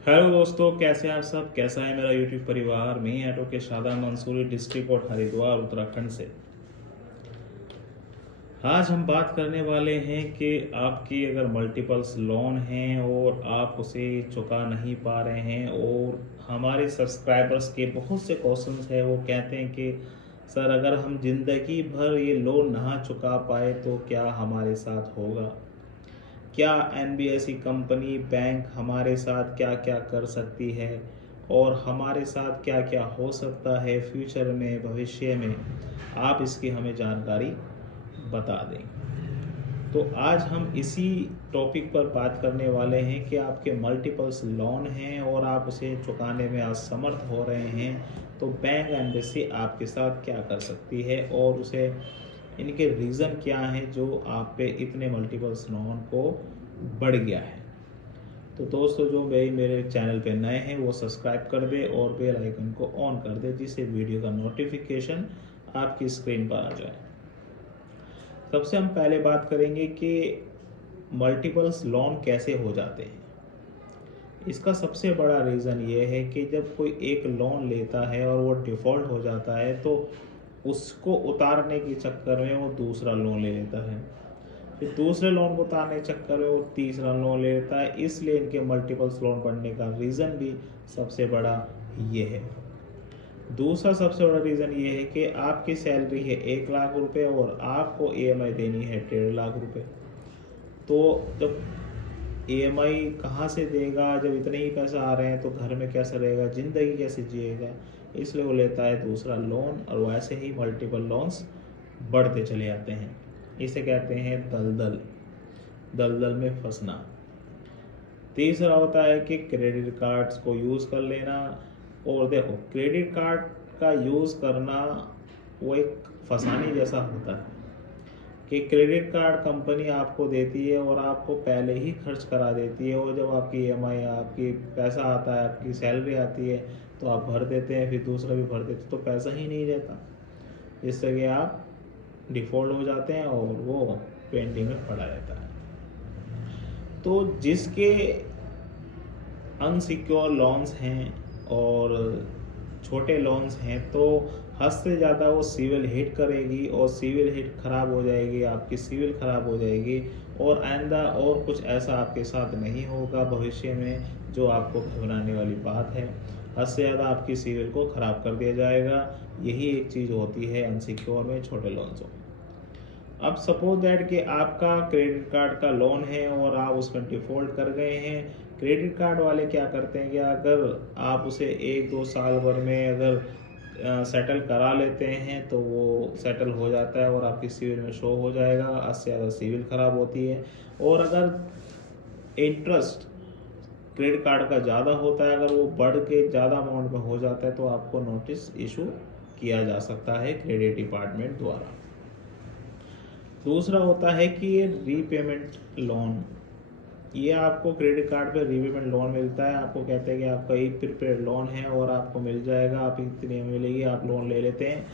Hello दोस्तों, कैसे हैं आप सब। कैसा है मेरा यूट्यूब परिवार। मैं एटो के शादा मंसूरी डिस्ट्रिक्ट और हरिद्वार उत्तराखंड से। आज हम बात करने वाले हैं कि आपकी अगर मल्टीपल्स लोन हैं और आप उसे चुका नहीं पा रहे हैं, और हमारे सब्सक्राइबर्स के बहुत से क्वेश्चंस हैं। वो कहते हैं कि सर, अगर हम ज़िंदगी भर ये लोन ना चुका पाए तो क्या हमारे साथ होगा, क्या एनबीएफसी कंपनी बैंक हमारे साथ क्या क्या कर सकती है, और हमारे साथ क्या क्या हो सकता है फ्यूचर में, भविष्य में। आप इसकी हमें जानकारी बता दें। तो आज हम इसी टॉपिक पर बात करने वाले हैं कि आपके मल्टीपल्स लोन हैं और आप उसे चुकाने में असमर्थ हो रहे हैं, तो बैंक एम्बेसी आपके साथ क्या कर सकती है और उसे इनके रीज़न क्या हैं जो आप पे इतने मल्टीपल्स लोन को बढ़ गया है। तो दोस्तों, जो मेरे चैनल पे नए हैं वो सब्सक्राइब कर दे और बेल आइकन को ऑन कर दे, जिससे वीडियो का नोटिफिकेशन आपकी स्क्रीन पर आ जाए। सबसे हम पहले बात करेंगे कि मल्टीपल्स लोन कैसे हो जाते हैं। इसका सबसे बड़ा रीज़न ये है कि जब कोई एक लोन लेता है और वो डिफ़ॉल्ट हो जाता है, तो उसको उतारने के चक्कर में वो दूसरा लोन ले लेता है। फिर दूसरे लोन को उतारने के चक्कर में वो तीसरा लोन ले लेता है। इसलिए इनके मल्टीपल्स लोन बढ़ने का रीज़न भी सबसे बड़ा ये है। दूसरा सबसे बड़ा रीज़न ये है कि आपकी सैलरी है 1 लाख रुपए और आपको ईएमआई देनी है 1.5 लाख रुपए। तो जब ईएमआई कहाँ से देगा, जब इतने ही पैसा आ रहे हैं तो घर में कैसे रहेगा, ज़िंदगी कैसे जिएगा। इसलिए वो लेता है दूसरा लोन, और वैसे ही मल्टीपल लोन्स बढ़ते चले जाते हैं। इसे कहते हैं दलदल, दलदल में फंसना। तीसरा होता है कि क्रेडिट कार्ड्स को यूज़ कर लेना। और देखो, क्रेडिट कार्ड का यूज़ करना वो एक फंसाने जैसा होता है कि क्रेडिट कार्ड कंपनी आपको देती है और आपको पहले ही खर्च करा देती है, और जब आपकी ईएमआई, आपकी पैसा आता है, आपकी सैलरी आती है तो आप भर देते हैं, फिर दूसरा भी भर देते हैं, तो पैसा ही नहीं रहता, जिससे कि आप डिफ़ॉल्ट हो जाते हैं और वो पेंडिंग में पड़ा रहता है। तो जिसके अनसिक्योर लोन्स हैं और छोटे लोन्स हैं, तो हद से ज़्यादा वो सिविल हिट करेगी, और सिविल हिट ख़राब हो जाएगी, आपकी सिविल ख़राब हो जाएगी, और आइंदा और कुछ ऐसा आपके साथ नहीं होगा भविष्य में जो आपको घबराने वाली बात है। हद से ज़्यादा आपकी सिविल को ख़राब कर दिया जाएगा। यही एक चीज़ होती है अनसिक्योर में, छोटे लोन्सों में। अब सपोज दैट कि आपका क्रेडिट कार्ड का लोन है और आप उसमें डिफ़ॉल्ट कर गए हैं। क्रेडिट कार्ड वाले क्या करते हैं कि अगर आप उसे 1-2 साल भर में अगर सेटल करा लेते हैं तो वो सेटल हो जाता है और आपकी सिविल में शो हो जाएगा। उससे ज़्यादा सिविल ख़राब होती है। और अगर इंटरेस्ट क्रेडिट कार्ड का ज़्यादा होता है, अगर वो बढ़ के ज़्यादा अमाउंट में हो जाता है, तो आपको नोटिस इशू किया जा सकता है क्रेडिट डिपार्टमेंट द्वारा। दूसरा होता है कि ये रीपेमेंट लोन। ये आपको क्रेडिट कार्ड पे रीपेमेंट लोन मिलता है। आपको कहते हैं कि आपका एक प्रीपेड लोन है और आपको मिल जाएगा, आप इतनी मिलेगी, आप लोन ले लेते हैं,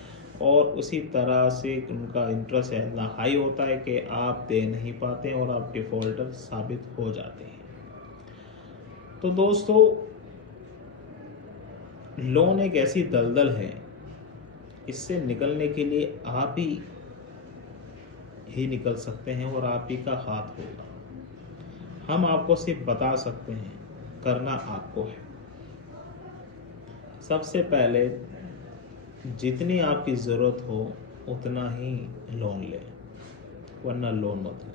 और उसी तरह से उनका इंटरेस्ट है इतना हाई होता है कि आप दे नहीं पाते हैं और आप डिफ़ॉल्टर साबित हो जाते हैं। तो दोस्तों, लोन एक ऐसी दलदल है, इससे निकलने के लिए आप ही निकल सकते हैं और आप ही का हाथ होगा। हम आपको सिर्फ बता सकते हैं, करना आपको है। सबसे पहले जितनी आपकी ज़रूरत हो उतना ही लोन लें, वरना लोन मत लें।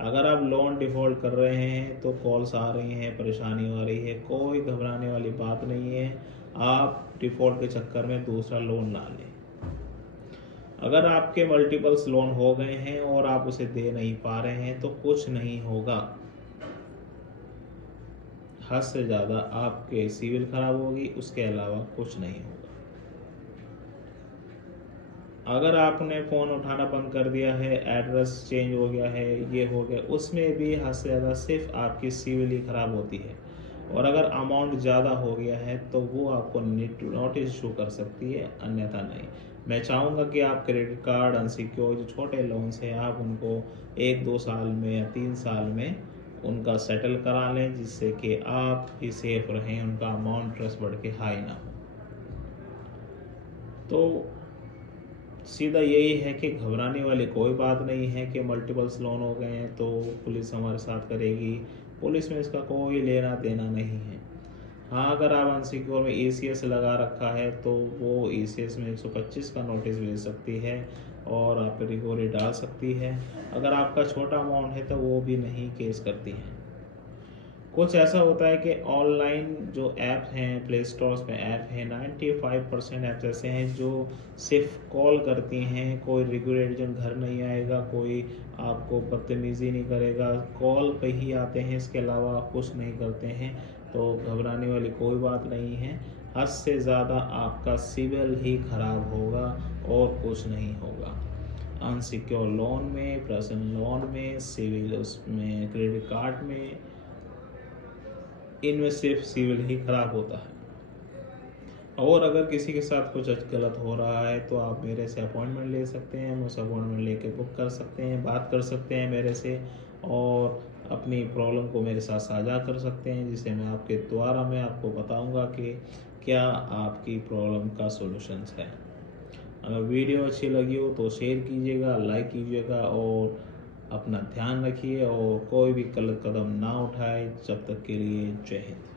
अगर आप लोन डिफ़ॉल्ट कर रहे हैं तो कॉल्स आ रही हैं, परेशानी आ रही है, कोई घबराने वाली बात नहीं है। आप डिफ़ॉल्ट के चक्कर में दूसरा लोन ना लें। अगर आपके मल्टीपल्स लोन हो गए हैं और आप उसे दे नहीं पा रहे हैं तो कुछ नहीं होगा। हद से ज़्यादा आपके सिविल ख़राब होगी, उसके अलावा कुछ नहीं होगा। अगर आपने फ़ोन उठाना बंद कर दिया है, एड्रेस चेंज हो गया है, ये हो गया, उसमें भी हद से ज़्यादा सिर्फ आपकी सिविल ही ख़राब होती है। और अगर अमाउंट ज़्यादा हो गया है तो वो आपको नोटिस इशू कर सकती है, अन्यथा नहीं। मैं चाहूँगा कि आप क्रेडिट कार्ड, अनसिक्योर जो छोटे लोन्स हैं, आप उनको 1-2 साल में या 3 साल में उनका सेटल करा लें, जिससे कि आप भी सेफ रहें, उनका अमाउंट ट्रस्ट बढ़ के हाई ना हो। तो सीधा यही है कि घबराने वाली कोई बात नहीं है कि मल्टीपल्स लोन हो गए हैं तो पुलिस हमारे साथ करेगी। पुलिस में इसका कोई लेना देना नहीं है। हाँ, अगर आप अनसिक्योर में ECS लगा रखा है तो वो ECS में 125 का नोटिस भेज सकती है और आप पे रिकवरी डाल सकती है। अगर आपका छोटा अमाउंट है तो वो भी नहीं केस करती है। कुछ ऐसा होता है कि ऑनलाइन जो ऐप हैं, प्ले स्टोर्स पे ऐप हैं, 95% ऐप्स ऐसे हैं जो सिर्फ कॉल करती हैं। कोई रेगुलर एजेंट घर नहीं आएगा, कोई आपको बदतमीज़ी नहीं करेगा, कॉल पे ही आते हैं, इसके अलावा कुछ नहीं करते हैं। तो घबराने वाली कोई बात नहीं है। हद से ज़्यादा आपका सिविल ही खराब होगा और कुछ नहीं होगा। अनसिक्योर लोन में, पर्सनल लोन में, सिविल उसमें, क्रेडिट कार्ड में, इनमें सिर्फ सिविल ही खराब होता है। और अगर किसी के साथ कुछ गलत हो रहा है तो आप मेरे से अपॉइंटमेंट ले सकते हैं, मुझसे अपॉइंटमेंट लेके बुक कर सकते हैं, बात कर सकते हैं मेरे से और अपनी प्रॉब्लम को मेरे साथ साझा कर सकते हैं, जिसे मैं आपके द्वारा मैं आपको बताऊंगा कि क्या आपकी प्रॉब्लम का सॉल्यूशंस है। अगर वीडियो अच्छी लगी हो तो शेयर कीजिएगा, लाइक कीजिएगा और अपना ध्यान रखिए और कोई भी गलत कदम ना उठाए। जब तक के लिए जय हिंद।